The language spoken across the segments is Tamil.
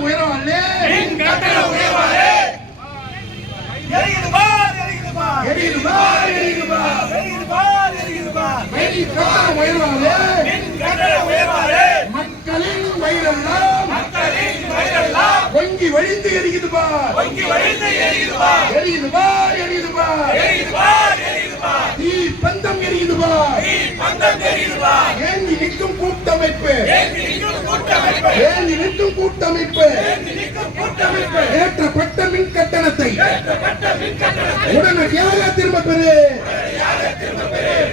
உயர்வாலே எரியுது பார் எரியுது பார் எரியுது பார் எரியுது பார் எரியுது பார் எரியுது பார் மின் கட்டண உயர்வாலே கட்டண உயர்வாலே மக்களின் வயிறெல்லாம் பொங்கி வழிந்து எரியுது பார் பொங்கி வழிந்து எரியுது பார் எரியுது பார் எரியுது பார் எரியுது பார் எரியுது பார் தீ பந்தம் எரியுது பார் நீ பந்தம் எரியுது பார் ஏங்கி நிற்கும் கூட்டமைப்பு ஏந்தி நிற்கும் கூட்டமைப்பு ஏங்கி நிற்கும் கூட்டமைப்பு ஏந்தி நிற்கும் கூட்டமைப்பு ஏற்றப்பட்ட மின் கட்டணத்தை ஏற்றப்பட்ட மின் கட்டணத்தை உடனடியாக திரும்ப பெறு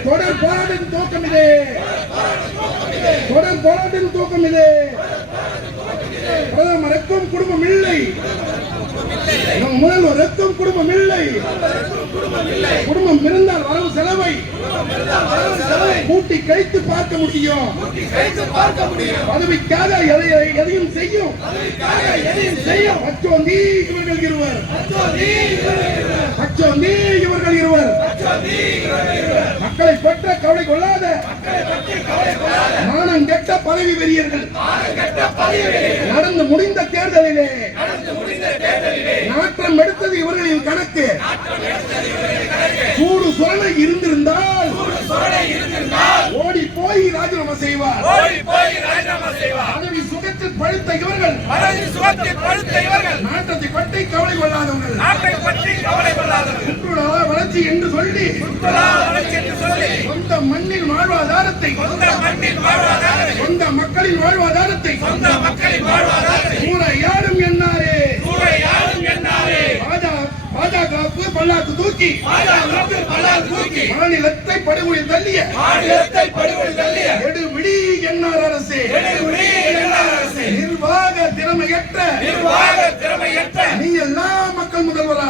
தொடர் போராட்டம் துவக்கம் இது தொடர் போராட்டம் துவக்கம் இது பிரதமருக்கும் குடும்பம் இல்லை நம் முதல்வருக்கும் குடும்பம் இல்லை குடும்பம் இருந்தால் வரவு செலவை கூட்டி கழித்து பார்க்க முடியும் பார்க்க முடியும் பதவிக்காக எதையும் செய்யும் பச்சோந்தி இவர்கள் இருவர் பச்சோந்தி இவர்கள் இருவர் மக்களை பற்ற கவலை கொள்ளாத மானம் கெட்ட பதவி வெறியர்கள் நடந்து முடிந்த தேர்தலிலே நாற்றம் எடுத்தது இவர்களின் கணக்கு சூடு சுரணை இருந்திருந்தால் ஓடி போய் ராஜினாமா செய்வார் பதவி சுகத்தில் பழுத்த இவர்கள் நாட்டத்தை பற்றி கவலை கொள்ளாதவர்கள் சுற்றுலா வளர்ச்சி என்று சொல்லி சொந்த மண்ணின் வாழ்வாதாரத்தை சொந்த மக்களின் வாழ்வாதாரத்தை சூறையாடும் என்னாரே பாஜகவுக்கு பல்லாக்கு தூக்கி மாநிலத்தை படுகொலை தள்ளிய எடுவிடி என்ஆர் அரசு நிர்வாக திறமையற்ற நீ எல்லாம் மக்கள் முதல்வரா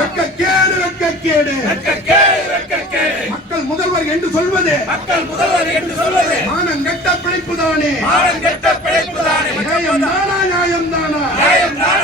வெட்கக்கேடு மக்கள் முதல்வர் என்று சொல்வது மானம் கெட்ட பிழைப்புதானே